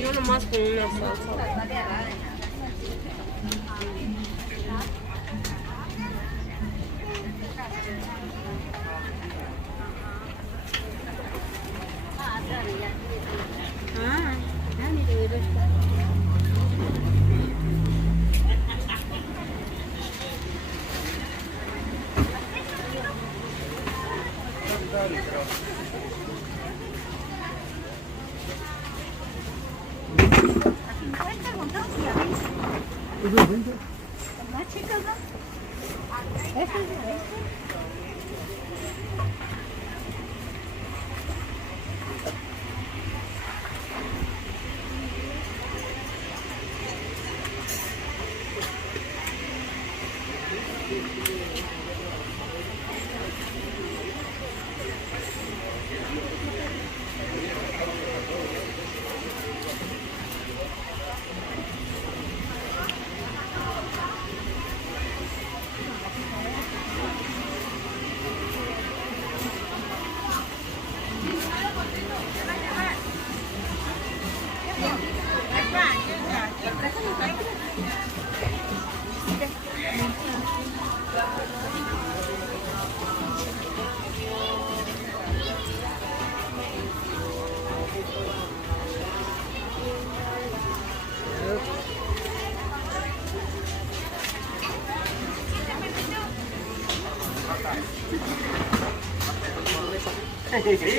Yo nomás con una salsa. Más chicas, ¿no? Eso es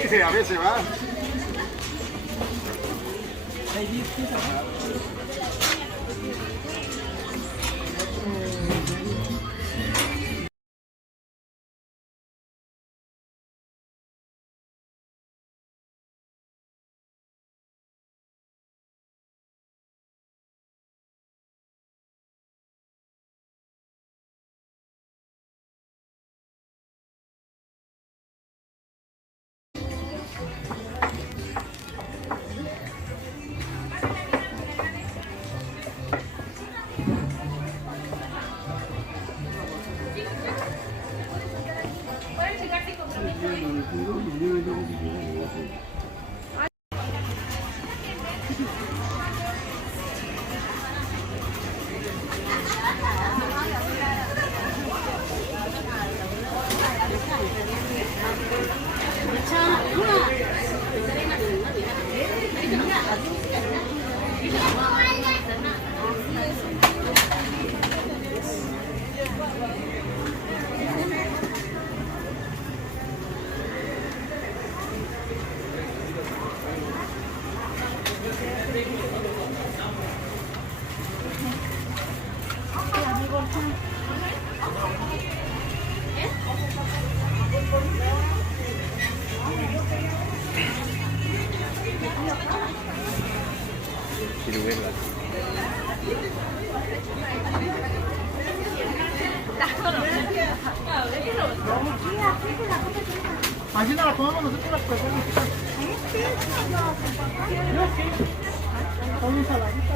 Sí, a veces va. Ciruela. Así no la comemos nosotros las personas. Yo sí. Con un saladito.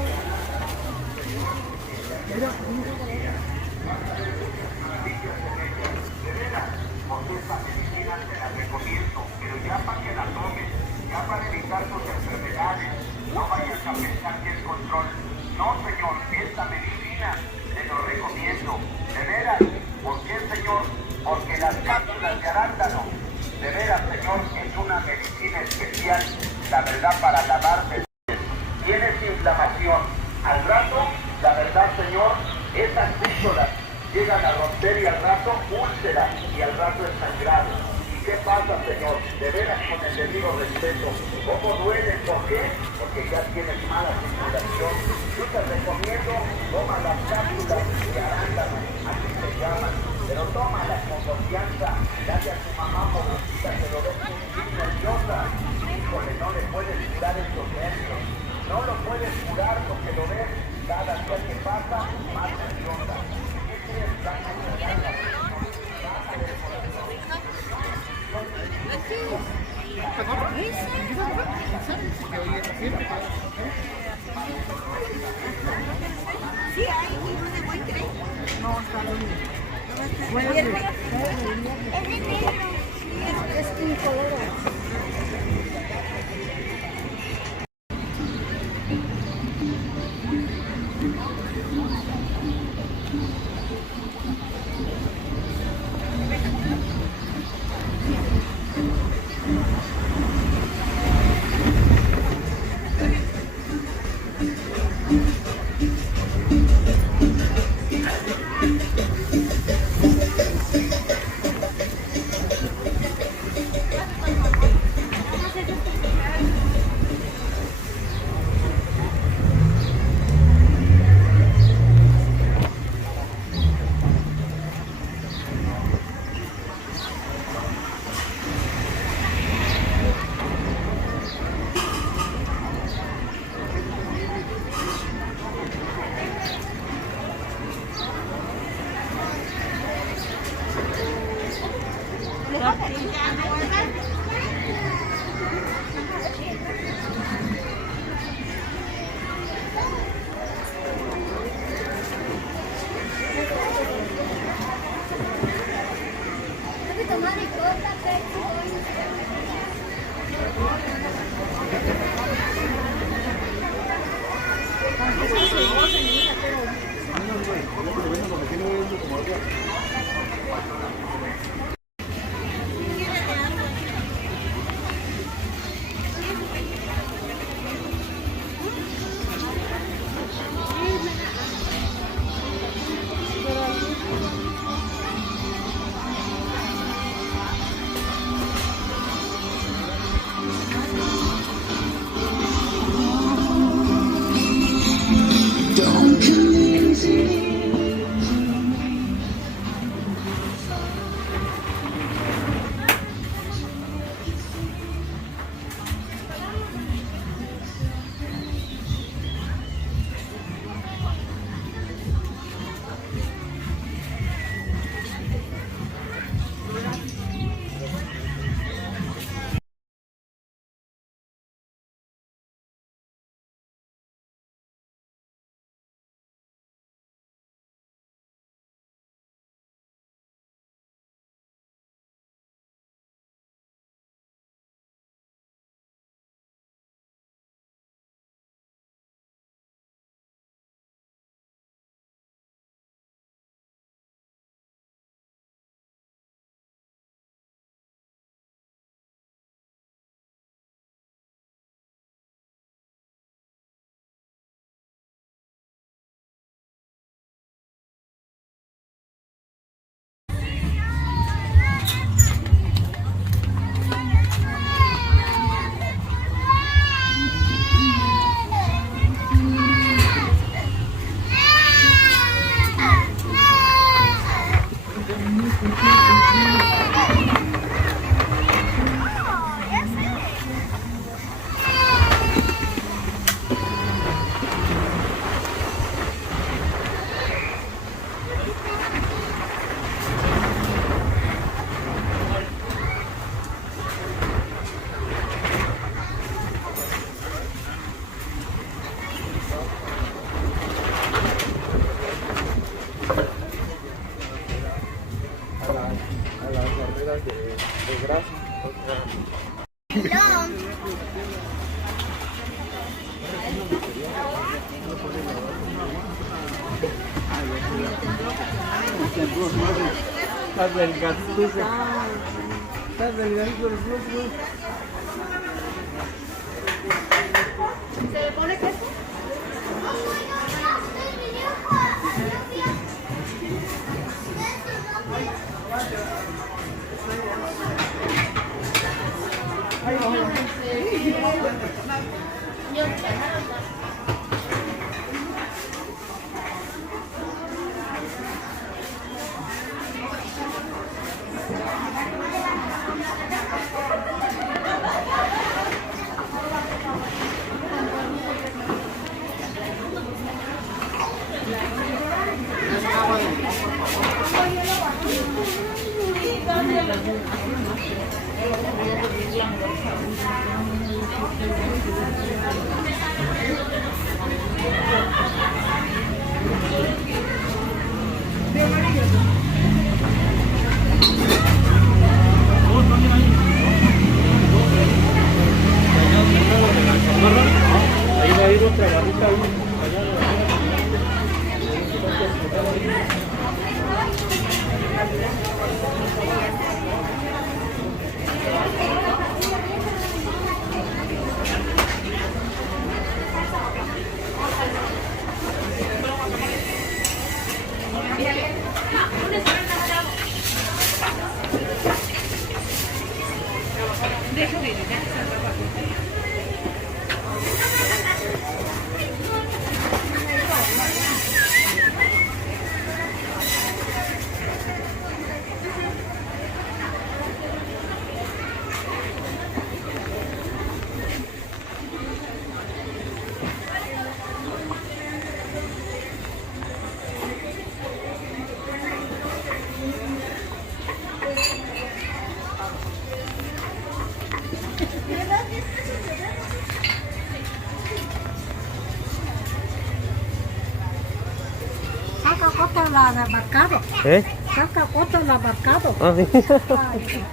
Porque esta medicina te la recomiendo, pero ya para que la tomes, ya para evitar tus enfermedades, no vayas a pensar que es control. No, señor, esta medicina te lo recomiendo. De veras, ¿por qué, señor? Porque las cápsulas de arándano, de veras, señor, es una medicina especial, la verdad, para lavarte. Tienes inflamación. Al rato, la verdad, señor, esas píxolas llegan a romper y al rato úlceras y al rato es sangrado. ¿Y qué pasa, señor? De veras, con el debido respeto. ¿Cómo duele? ¿Por qué? Porque ya tienes mala circulación. Yo te recomiendo toma las cápsulas de arándano, así se llaman, pero tómalas con confianza, dale a tu mamá pobrecita que lo ves muy nerviosa. Híjole, no le puedes curar estos nervios, no lo puedes curar porque lo ves cada día que pasa más nerviosa. ¿Qué crees? Sí, hay uno de buen tren. No, está bien. Es de negro. Es incoloro. Estás delgadito. Estás delgadito el flujo. ¿Se le pone queso? Ahí va a ir otra barrita ahí. Saca otro la de mercado. ¿Eh? Saca otro la mercado. Ah, sí.